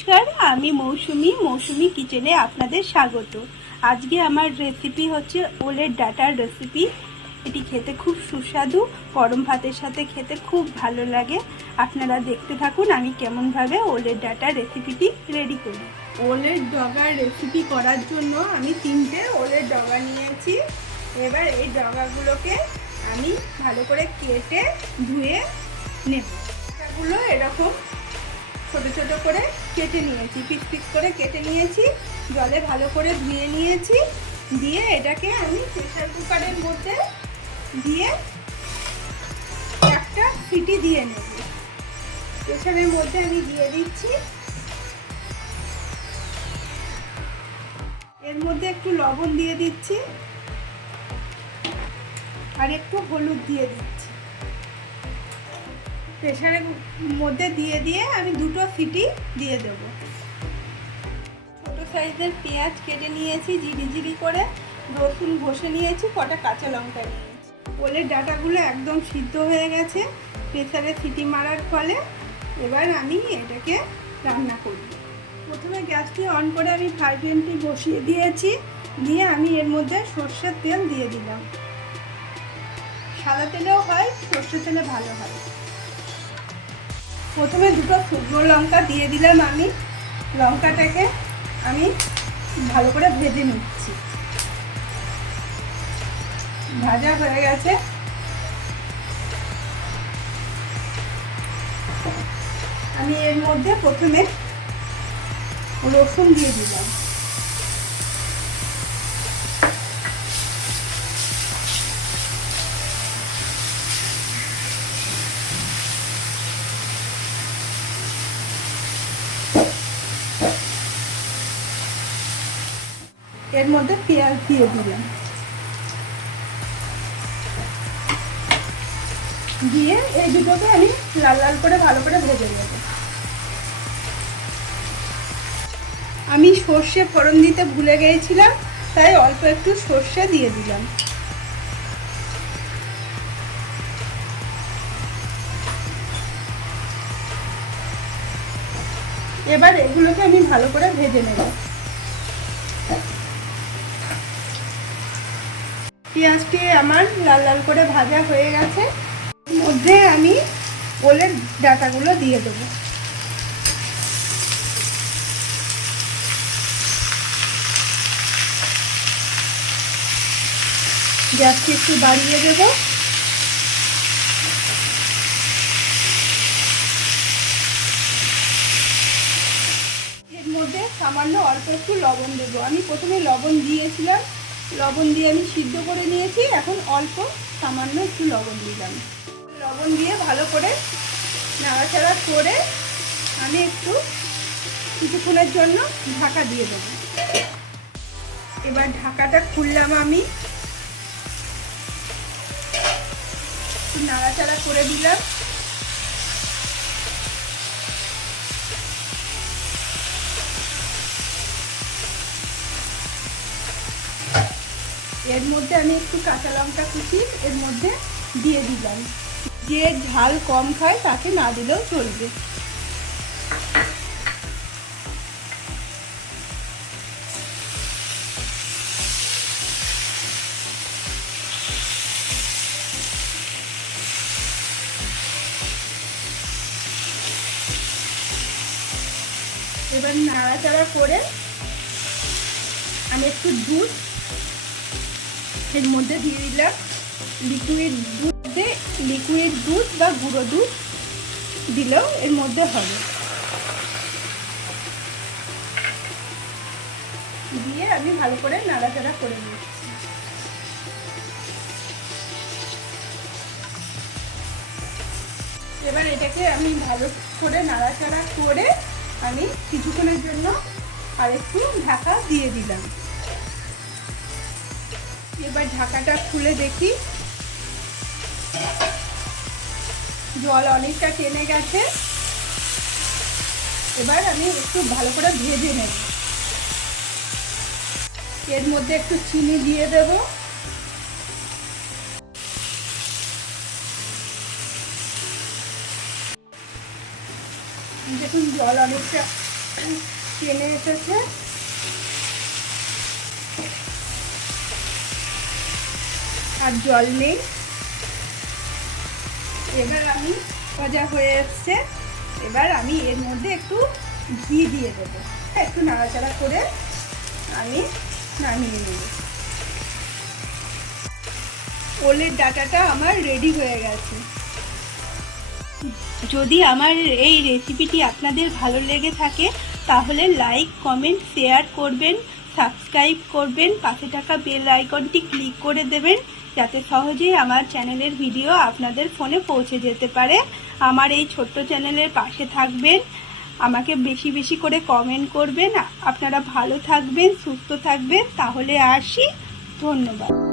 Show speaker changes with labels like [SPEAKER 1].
[SPEAKER 1] নমস্কার, আমি মৌসুমি মৌসুমি কিচেনে আপনাদের স্বাগত। আজকে আমার রেসিপি হচ্ছে ওলের ডাটার রেসিপি এটি খেতে খুব সুস্বাদু, গরম ভাতের সাথে খেতে খুব ভালো লাগে। আপনারা দেখতে থাকুন, আমি কেমনভাবে ওলের ডাটার রেসিপিটি রেডি করি। ওলের ডগার রেসিপি করার জন্য আমি তিনটে ওলের ডগা নিয়েছি। এবার এই ডগাগুলোকে আমি ভালো করে কেটে ধুয়ে নেব। ডগাগুলো এরকম ছোট ছোট করে কেটে নিয়েছি পিস পিস করে কেটে নিয়েছি। জলে ভালো করে ধুয়ে নিয়েছি। দিয়ে এটাকে আমি প্রেশার কুকারের মধ্যে দিয়ে একটা সিটি দিয়ে নেব। প্রেশারের মধ্যে আমি দিয়ে দিচ্ছি। এর মধ্যে একটু লবণ দিয়ে দিচ্ছি। আর একটু হলুদ দিয়ে দিচ্ছি। প্রেশারের মধ্যে দিয়ে দিয়ে আমি দুটো সিটি দিয়ে দেবো। ছোটো সাইজের পেঁয়াজ কেটে নিয়েছি জিরি করে। রসুন ঘষে নিয়েছি, কটা কাঁচা লঙ্কা নিয়েছি। ওলের ডাটাগুলো একদম সিদ্ধ হয়ে গেছে, প্রেসারে সিটি মারার ফলে। এবার আমি এটাকে রান্না করব। প্রথমে গ্যাসটি অন করে আমি ফ্রাই প্যানটি বসিয়ে দিয়েছি, দিয়ে আমি এর মধ্যে সর্ষের তেল দিয়ে দিলাম। সাদা তেলেও হয়, সর্ষের তেলে ভালো হয়। প্রথমে দুটো শুকনো লঙ্কা দিয়ে দিলাম আমি। লঙ্কাটাকে আমি ভালো করে ভেজে নিচ্ছি। ভাজা হয়ে গেছে। আমি এর মধ্যে প্রথমে রসুন দিয়ে দিলাম। এর মধ্যে পেঁয়াজ দিয়ে দিলাম। দিয়ে এই দুটোকে আমি লাল লাল করে ভালো করে ভেজে নেব। আমি সর্ষে ফোড়ন দিতে ভুলে গিয়েছিলাম, তাই অল্প একটু সর্ষে দিয়ে দিলাম। এবার এগুলোকে আমি ভালো করে ভেজে নেব। পেঁয়াজটি আমার লাল লাল করে ভাজা হয়ে গেছে। মধ্যে আমি ওলের ডাটাগুলো দিয়ে দেবো। গ্যাসটি একটু বাড়িয়ে দেবো। এর মধ্যে সামান্য অল্প একটু লবণ দেবো। আমি প্রথমে লবণ দিয়েছিলাম। লবণ দিয়ে আমি সিদ্ধ করে নিয়েছি। এখন অল্প সামান্য একটু লবণ দিলাম লবণ দিয়ে ভালো করে নাড়াচাড়া করে আমি একটু কিছুক্ষণের জন্য ঢাকা দিয়ে দেবো। এবার ঢাকাটা খুললাম আমি। নাড়াচাড়া করে দিলাম। এর মধ্যে আমি একটু কাঁচা লঙ্কা কুচি, এর মধ্যে দিয়ে দিলাম। যে ঝাল কম খায় তাকে না দিলেও চলবে। এবার নাড়াচাড়া করে আমি একটু দুধ এর মধ্যে দিয়ে দিলাম লিকুইড দুধে লিকুইড দুধ বা গুঁড়ো দুধ দিলেও এর মধ্যে হবে। দিয়ে আমি ভালো করে নাড়াচাড়া করে নিচ্ছি। এবার এটাকে আমি ভালো করে নাড়াচাড়া করে আমি কিছুক্ষণের জন্য আর একটু ঢাকা দিয়ে দিলাম। এবার ঢাকাটা খুলে দেখি। জল অনেকটা টেনে গেছে। এবার আমি একটু ভালো করে ভেজে নেব। এর মধ্যে একটু চিনি দিয়ে দেব। দেখুন জল অনেকটা টেনে এসেছে। আর জল নেই। এবার আমি ভাজা হয়ে এসছে। এবার আমি এর মধ্যে একটু ঘি দিয়ে দেবো। একটু নাড়াচাড়া করে আমি নামিয়ে নেব। ওলের ডাটাটা আমার রেডি হয়ে গেছে। যদি আমার এই রেসিপিটি আপনাদের ভালো লেগে থাকে, তাহলে লাইক কমেন্ট শেয়ার করবেন সাবস্ক্রাইব করবেন, পাশে থাকা বেল আইকনটি ক্লিক করে দেবেন। যাতে সহজেই আমার চ্যানেলের ভিডিও আপনাদের ফোনে পৌঁছে যেতে পারে। আমার এই ছোট্ট চ্যানেলের পাশে থাকবেন। আমাকে বেশি বেশি করে কমেন্ট করবেন। আপনারা ভালো থাকবেন, সুস্থ থাকবেন। তাহলে আসি। ধন্যবাদ।